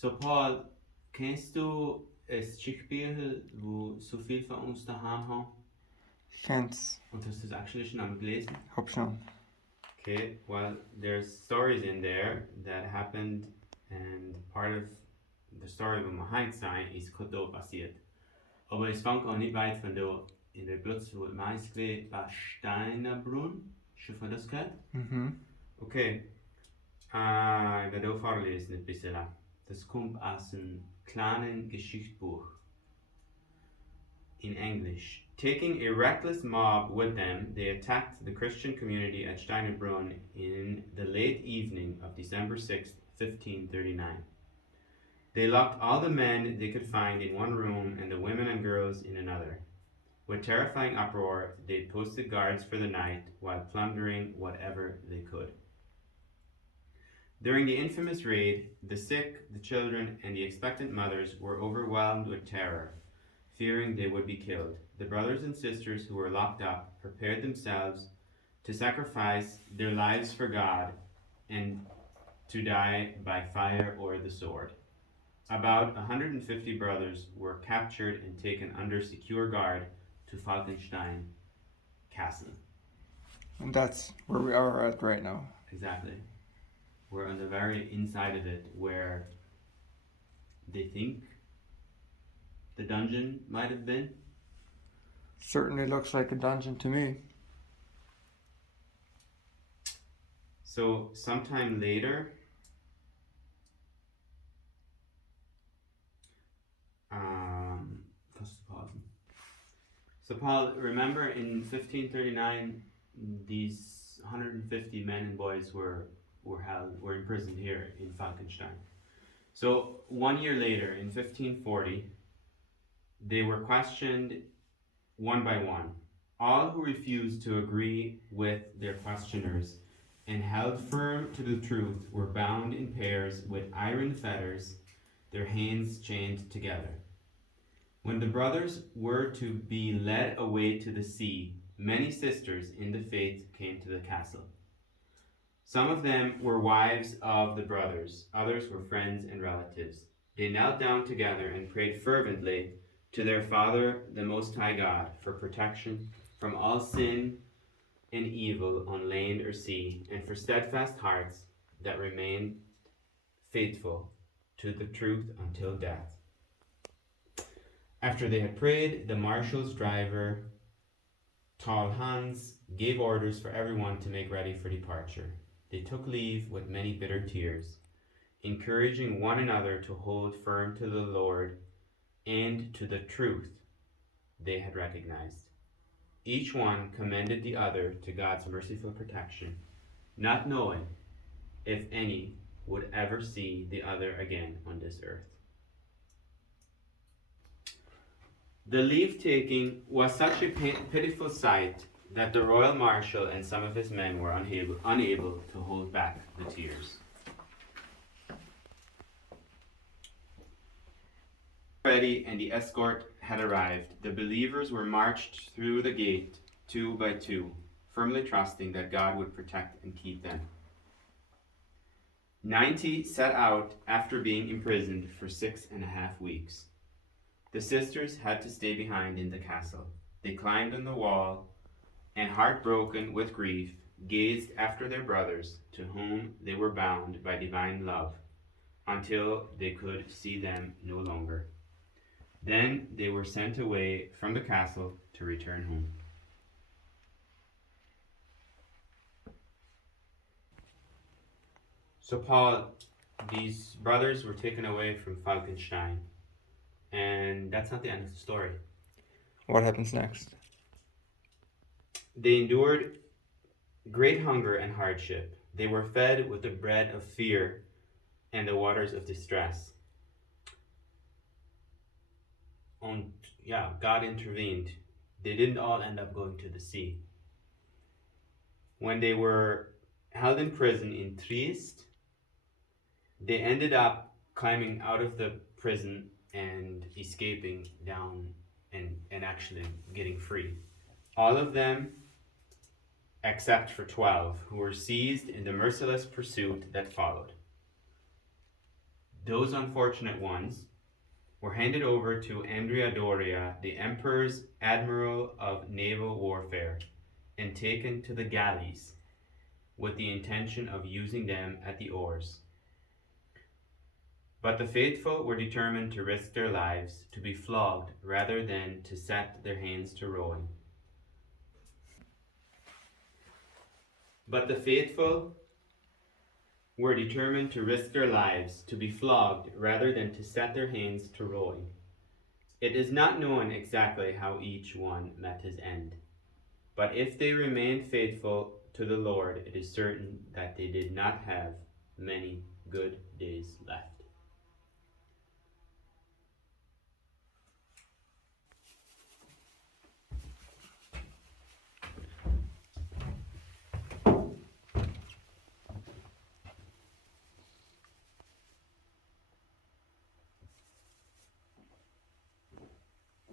So Paul, kennst du ein Geschichtbuch, wo so viel von uns daheim haben? Ich kenn's. Und hast du es actually schon einmal gelesen? Hab schon. Okay, well, there's stories in there that happened, and part of the story von Falkenstein ist da passiert. Aber es fängt auch nicht weit von da. In der Platz, wo meist war Steinerbrunn. Schon von das gehört? Mhm. Okay. Ich werde auch vorlesen ein bisschen. Das kommt aus einem kleinen Geschichtsbuch in Englisch. Taking a reckless mob with them, they attacked the Christian community at Steinerbrunn in the late evening of December 6, 1539. They locked all the men they could find in one room and the women and girls in another. With terrifying uproar, they posted guards for the night while plundering whatever they could. During the infamous raid, the sick, the children, and the expectant mothers were overwhelmed with terror, fearing they would be killed. The brothers and sisters who were locked up prepared themselves to sacrifice their lives for God and to die by fire or the sword. About 150 brothers were captured and taken under secure guard to Falkenstein Castle. And that's where we are at right now. Exactly. We're on the very inside of it where they think the dungeon might have been. Certainly looks like a dungeon to me. So sometime later, so Paul, remember in 1539, these 150 men and boys were imprisoned here in Falkenstein. So 1 year later, in 1540, they were questioned one by one. All who refused to agree with their questioners and held firm to the truth were bound in pairs with iron fetters, their hands chained together. When the brothers were to be led away to the sea, many sisters in the faith came to the castle. Some of them were wives of the brothers, others were friends and relatives. They knelt down together and prayed fervently to their Father, the Most High God, for protection from all sin and evil on land or sea, and for steadfast hearts that remain faithful to the truth until death. After they had prayed, the marshal's driver, Tall Hans, gave orders for everyone to make ready for departure. They took leave with many bitter tears, encouraging one another to hold firm to the Lord and to the truth they had recognized. Each one commended the other to God's merciful protection, not knowing if any would ever see the other again on this earth. The leave-taking was such a pitiful sight that the royal marshal and some of his men were unable to hold back the tears. Ready and the escort had arrived. The believers were marched through the gate 2 by 2, firmly trusting that God would protect and keep them. 90 set out after being imprisoned for 6.5 weeks. The sisters had to stay behind in the castle. They climbed on the wall and, heartbroken with grief, gazed after their brothers, to whom they were bound by divine love, until they could see them no longer. Then they were sent away from the castle to return home. So Paul, these brothers were taken away from Falkenstein, and that's not the end of the story. What happens next? They endured great hunger and hardship. They were fed with the bread of fear and the waters of distress. And God intervened. They didn't all end up going to the sea. When they were held in prison in Trieste, they ended up climbing out of the prison and escaping down and actually getting free. All of them, except for 12, who were seized in the merciless pursuit that followed. Those unfortunate ones were handed over to Andrea Doria, the emperor's admiral of naval warfare, and taken to the galleys with the intention of using them at the oars. But the faithful were determined to risk their lives, to be flogged rather than to set their hands to rowing. But the faithful were determined to risk their lives, to be flogged rather than to set their hands to rowing. It is not known exactly how each one met his end. But if they remained faithful to the Lord, it is certain that they did not have many good days left.